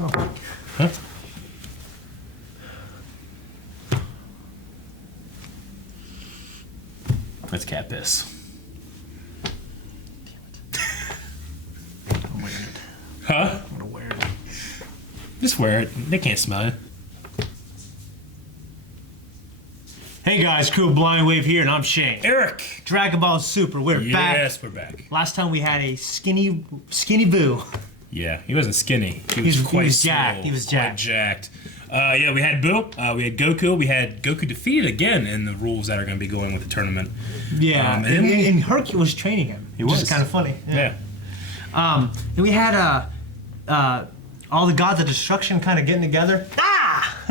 Oh. Huh? That's cat piss. I'm wearing it. Huh? I'm gonna wear it. Just wear it. They can't smell it. Hey guys, Crew Blind Wave here, and I'm Shane. Eric! Dragon Ball Super, we're back. Yes, we're back. Last time we had a skinny Boo. Yeah, he wasn't skinny. He was jacked. swole, He was quite jacked. Yeah, we had Boo. We had Goku. We had Goku defeated again in the rules that are going to be going with the tournament. Yeah, and Hercule was training him. He was. Which is kind of funny. Yeah. And we had all the gods of destruction kind of getting together. Ah!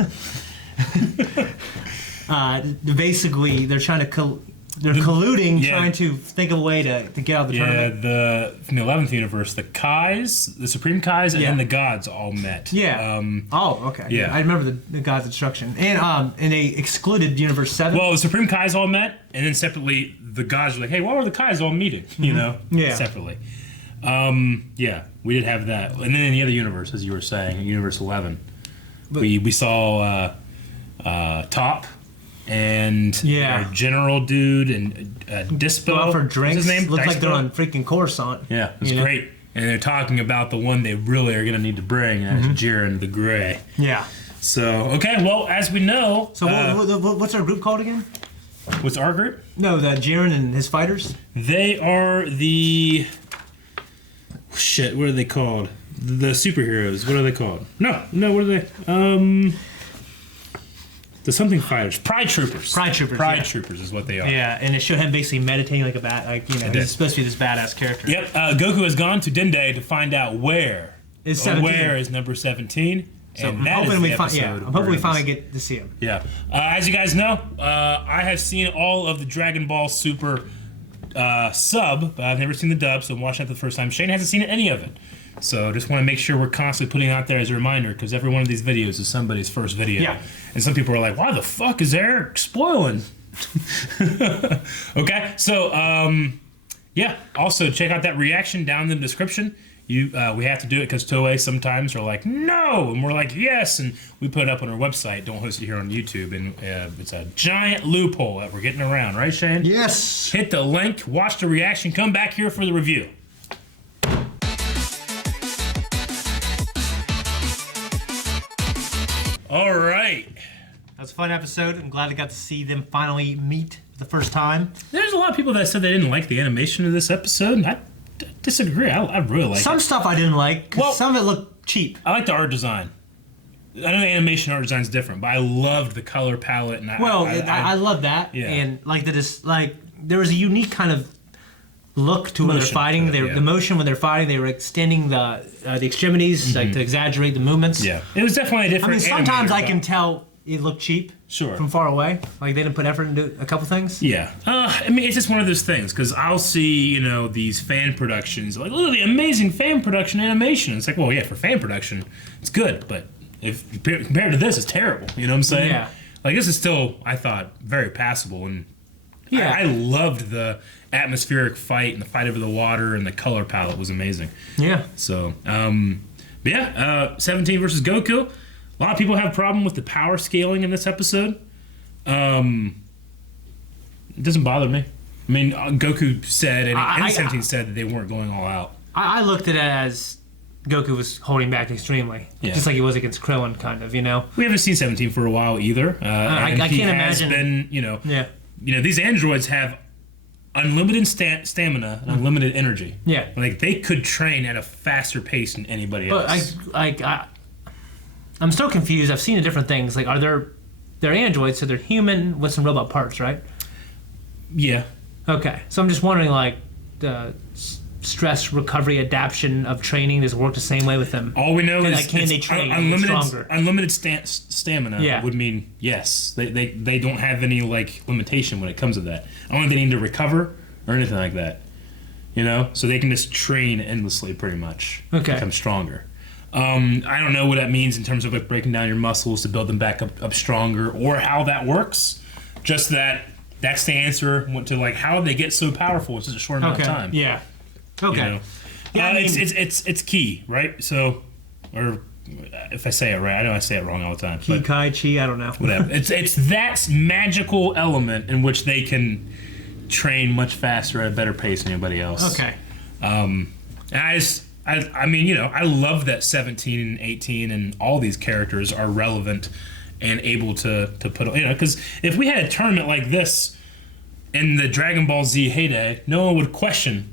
Basically, they're trying to colluding, trying to think of a way to get out of the tournament. Yeah, from the 11th universe, the Kais, the Supreme Kais, and then the gods all met. Yeah. Okay. Yeah. I remember the gods of destruction, and they excluded Universe 7. Well, the Supreme Kais all met, and then separately, the gods were like, "Hey, why were the Kais all meeting?" You know, separately. Yeah, we did have that, and then in the other universe, as you were saying, in Universe 11, we saw Top. And our general dude and Dispo. Go out for drinks. What's his name? Looks like they're on freaking Coruscant. Yeah, it was great. And they're talking about the one they really are going to need to bring, and that's Jiren the Gray. Yeah. So, okay, well, as we know... So what's our group called again? What's our group? No, the Jiren and his fighters? They are the... Shit, what are they called? The superheroes. What are they called? No, what are they? The something fighters. Pride Troopers. Pride Troopers. Pride Troopers is what they are. Yeah, and it showed him basically meditating like a bat. Like, he's supposed to be this badass character. Yep. Goku has gone to Dende to find out where is number 17. So and I'm hoping we finally get to see him. Yeah. As you guys know, I have seen all of the Dragon Ball Super sub, but I've never seen the dub, so I'm watching it for the first time. Shane hasn't seen any of it. So just want to make sure we're constantly putting it out there as a reminder, because every one of these videos is somebody's first video. Yeah. And some people are like, why the fuck is Eric spoiling? Okay, so, yeah. Also, check out that reaction down in the description. We have to do it because Toei sometimes are like, no! And we're like, yes! And we put it up on our website. Don't host it here on YouTube. And it's a giant loophole that we're getting around. Right, Shane? Yes! Hit the link, watch the reaction, come back here for the review. All right. That was a fun episode. I'm glad I got to see them finally meet for the first time. There's a lot of people that said they didn't like the animation of this episode, and I disagree. I really like some stuff I didn't like, because some of it looked cheap. I like the art design. I know the animation art design is different, but I loved the color palette. And I love that. Yeah. And there was a unique kind of look to when they're fighting. The motion when they're fighting, they were extending the extremities like to exaggerate the movements. Yeah, it was definitely a different. I mean, sometimes I can tell it looked cheap. Sure. From far away, like they didn't put effort into a couple things. Yeah, I mean, it's just one of those things because I'll see these fan productions like, look at the amazing fan production animation. It's like, well, yeah, for fan production, it's good, but if compared to this, it's terrible. You know what I'm saying? Yeah. Like this is still, I thought, very passable and. Yeah, I loved the atmospheric fight and the fight over the water and the color palette was amazing. Yeah. So, but yeah, 17 versus Goku. A lot of people have a problem with the power scaling in this episode. It doesn't bother me. I mean, Goku said, and 17 said that they weren't going all out. I looked at it as Goku was holding back extremely. Yeah. Just like he was against Krillin, kind of, We haven't seen 17 for a while either. I can't imagine. Been, these androids have unlimited stamina and unlimited energy. Yeah. Like, they could train at a faster pace than anybody else. But I'm still confused. I've seen the different things. Like, they're androids, so they're human with some robot parts, right? Yeah. Okay. So I'm just wondering, like, the stress recovery adaptation of training does it work the same way with them? All we know is can they train unlimited stamina would mean yes. They don't have any limitation when it comes to that. I don't think they need to recover or anything like that. So they can just train endlessly pretty much. Okay. Become stronger. I don't know what that means in terms of breaking down your muscles to build them back up stronger or how that works. Just that's the answer to how they get so powerful in such a short amount of time. Yeah. Okay. Yeah, I mean, it's key, right? So, or if I say it right, I know I say it wrong all the time. Kai Chi, I don't know. Whatever. It's that magical element in which they can train much faster at a better pace than anybody else. Okay. And I mean, you know, I love that 17 and 18 and all these characters are relevant and able to put, you know, because if we had a tournament like this in the Dragon Ball Z heyday, no one would question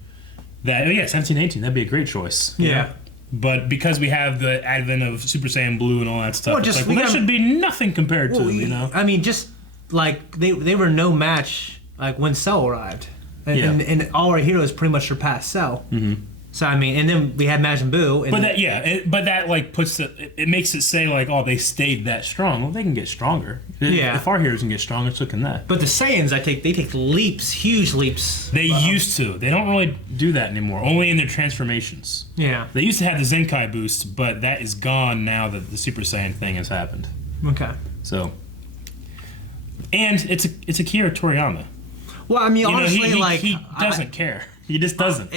that. Oh yeah, 17 and 18, that'd be a great choice. Yeah. Know? But because we have the advent of Super Saiyan Blue and all that stuff, well, that should be nothing compared to, you know? I mean, just like they were no match like when Cell arrived. And all our heroes pretty much surpassed Cell. Mm-hmm. So I mean, and then we had Majin Buu. And but that like puts it makes it say like, oh, they stayed that strong. Well, they can get stronger. Yeah. If our heroes can get stronger, so can that. But the Saiyans, they take leaps, huge leaps. They used to. They don't really do that anymore. Only in their transformations. Yeah. They used to have the Zenkai boost, but that is gone now that the Super Saiyan thing has happened. Okay. So. And it's Akira Toriyama. Well, I mean, honestly, he doesn't care. He just doesn't.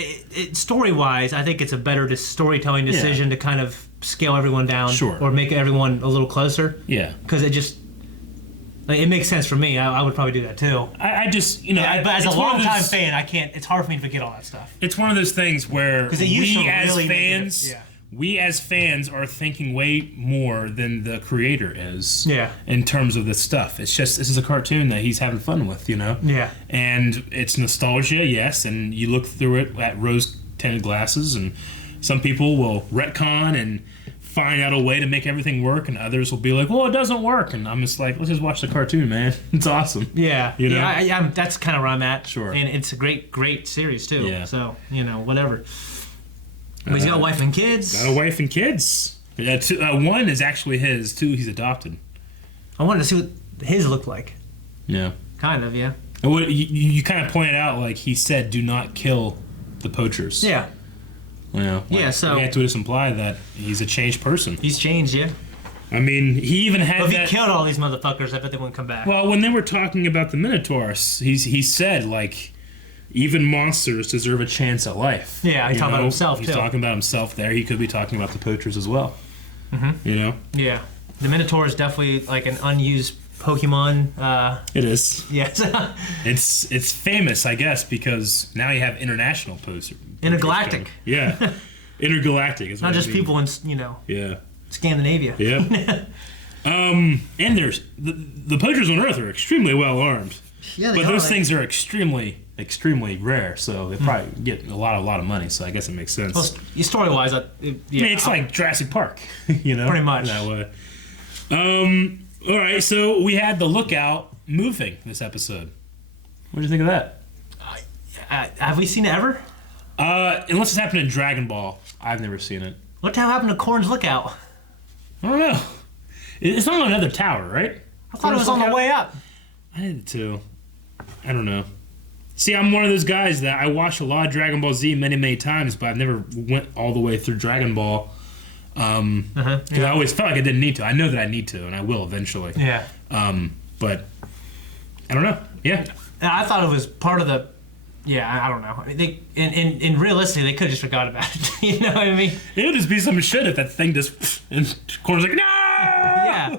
Story-wise, I think it's a better storytelling decision to kind of scale everyone down, or make everyone a little closer. Yeah, because it makes sense for me. I would probably do that too. I just, you know, but as a long-time fan, I can't. It's hard for me to forget all that stuff. It's one of those things where we as fans are thinking way more than the creator is. Yeah. In terms of this stuff, it's just this is a cartoon that he's having fun with, you know. Yeah. And it's nostalgia, yes, and you look through it at rose-tinted glasses, and some people will retcon and find out a way to make everything work, and others will be like, "Well, it doesn't work," and I'm just like, "Let's just watch the cartoon, man. It's awesome." Yeah. You know. Yeah. That's kind of where I'm at. Sure. And it's a great series too. Yeah. So whatever. But he's got a wife and kids. Got a wife and kids. One is actually his. Two, he's adopted. I wanted to see what his looked like. Yeah. Kind of, yeah. And what you kind of pointed out, like he said, do not kill the poachers. Yeah. So we have to just imply that he's a changed person. He's changed, yeah. I mean, he even had if he killed all these motherfuckers, I bet they wouldn't come back. Well, when they were talking about the Minotaurs, he said, like, even monsters deserve a chance at life. Yeah, he's talking about himself, He's too. talking about himself there. He could be talking about the poachers as well. Mm-hmm. You know? Yeah. The Minotaur is definitely like an unused Pokemon. It is. Yes. It's famous, I guess, because now you have international poachers. Intergalactic. Yeah. Intergalactic is what Not just people in, Yeah. Scandinavia. Yeah. And there's the poachers on Earth are extremely well armed. Yeah, but those things are extremely rare, so they probably get a lot of money. So I guess it makes sense. Well, story-wise, I mean, it's like Jurassic Park, you know, pretty much that way. All right, so we had the Lookout moving this episode. What do you think of that? Have we seen it ever? Unless it's happened in Dragon Ball, I've never seen it. What the hell happened to Korn's Lookout? I don't know. It's on another tower, right? I thought it was on the way up. I did too. I don't know. See, I'm one of those guys that I watched a lot of Dragon Ball Z many times, but I've never went all the way through Dragon Ball. Because I always felt like I didn't need to. I know that I need to, and I will eventually. Yeah. But I don't know. Yeah. I thought it was part of the. Yeah, I don't know. They in realistically, they could have just forgot about it. You know what I mean? It would just be some shit if that thing just and Corner's like, no. Yeah.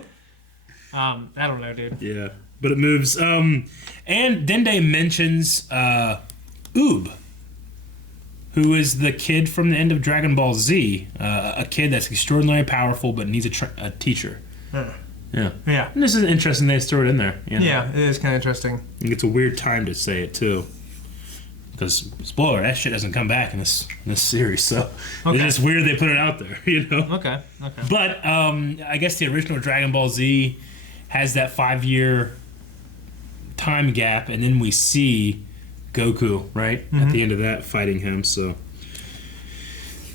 I don't know, dude. Yeah, but it moves. And Dende mentions Oob, who is the kid from the end of Dragon Ball Z, a kid that's extraordinarily powerful but needs a teacher. Yeah. Yeah. And this is interesting they throw it in there. You know? Yeah, it is kind of interesting. And it's a weird time to say it too. Because, spoiler, that shit doesn't come back in this series, so it's just weird they put it out there, you know? Okay. But I guess the original Dragon Ball Z has that 5-year time gap, and then we see Goku, right? At the end of that, fighting him, so...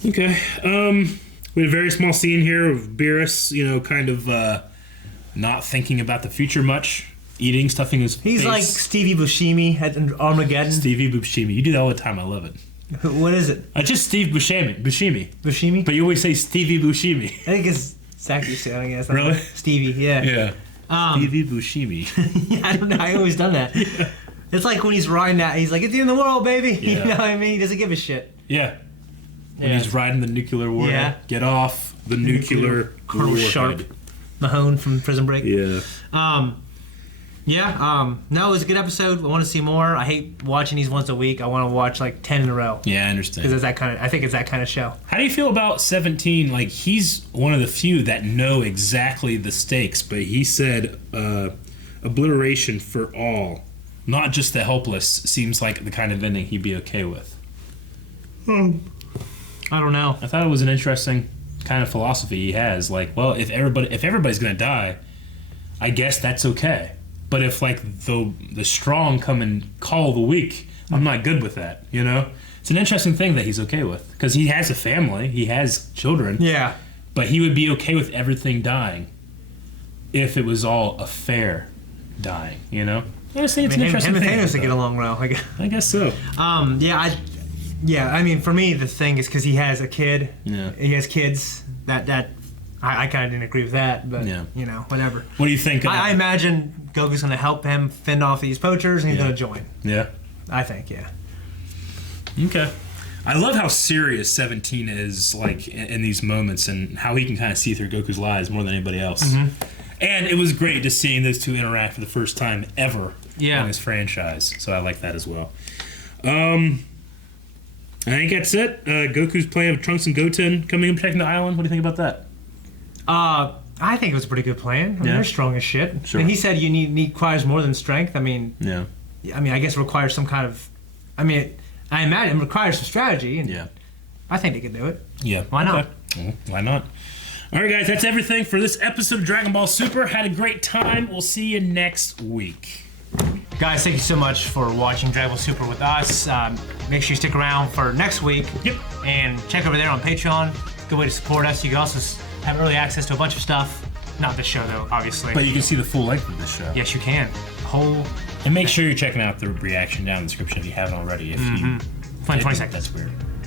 Okay. We had a very small scene here of Beerus, kind of not thinking about the future much. Eating, stuffing his face. He's like Stevie Buscemi at Armageddon. Stevie Buscemi. You do that all the time. I love it. What is it? Just Steve Buscemi. Buscemi? But you always say Stevie Buscemi. I think it's Zach Buscemi, I guess. Really? Stevie, yeah. Yeah. Stevie Buscemi. Yeah, I don't know. I always done that. Yeah. It's like when he's riding that, he's like, it's the end of the world, baby. Yeah. You know what I mean? He doesn't give a shit. Yeah. when he's riding the nuclear warhead. Yeah. Get off the nuclear Colonel warhead. Sharp, Mahone from Prison Break. Yeah. No, it was a good episode. I want to see more. I hate watching these once a week. I want to watch like 10 in a row. Yeah, I understand. Because I think it's that kind of show. How do you feel about 17? Like, he's one of the few that know exactly the stakes, but he said obliteration for all, not just the helpless, seems like the kind of ending he'd be okay with. I don't know. I thought it was an interesting kind of philosophy he has. Like, well, if everybody's going to die, I guess that's okay. But if, like, the strong come and call the weak, I'm not good with that, you know? It's an interesting thing that he's okay with. Because he has a family. He has children. Yeah. But he would be okay with everything dying if it was all a fair dying, you know? I just think it's an interesting thing. Him and Thanos to get along well, I guess. I guess so. I mean, for me, the thing is because he has a kid. Yeah. He has kids. I kind of didn't agree with that, but, you know, whatever. What do you think? I imagine Goku's going to help him fend off these poachers, and he's going to join. Yeah. I think, yeah. Okay. I love how serious 17 is, like, in these moments, and how he can kind of see through Goku's lies more than anybody else. Mm-hmm. And it was great just seeing those two interact for the first time ever in this franchise. So I like that as well. I think that's it. Goku's plan of Trunks and Goten coming and protecting the island. What do you think about that? I think it was a pretty good plan. I mean, they're strong as shit. Sure. And he said you requires more than strength. I mean, I guess it requires some kind of. I mean, I imagine it requires some strategy. And I think they could do it. Yeah. Why not? Well, why not? All right, guys, that's everything for this episode of Dragon Ball Super. Had a great time. We'll see you next week. Guys, thank you so much for watching Dragon Ball Super with us. Make sure you stick around for next week. Yep. And check over there on Patreon. Good way to support us. You can also have early access to a bunch of stuff. Not this show, though, obviously. But you can see the full length of this show. Yes, you can. And make sure you're checking out the reaction down in the description if you haven't already. If you 20 seconds. That's weird.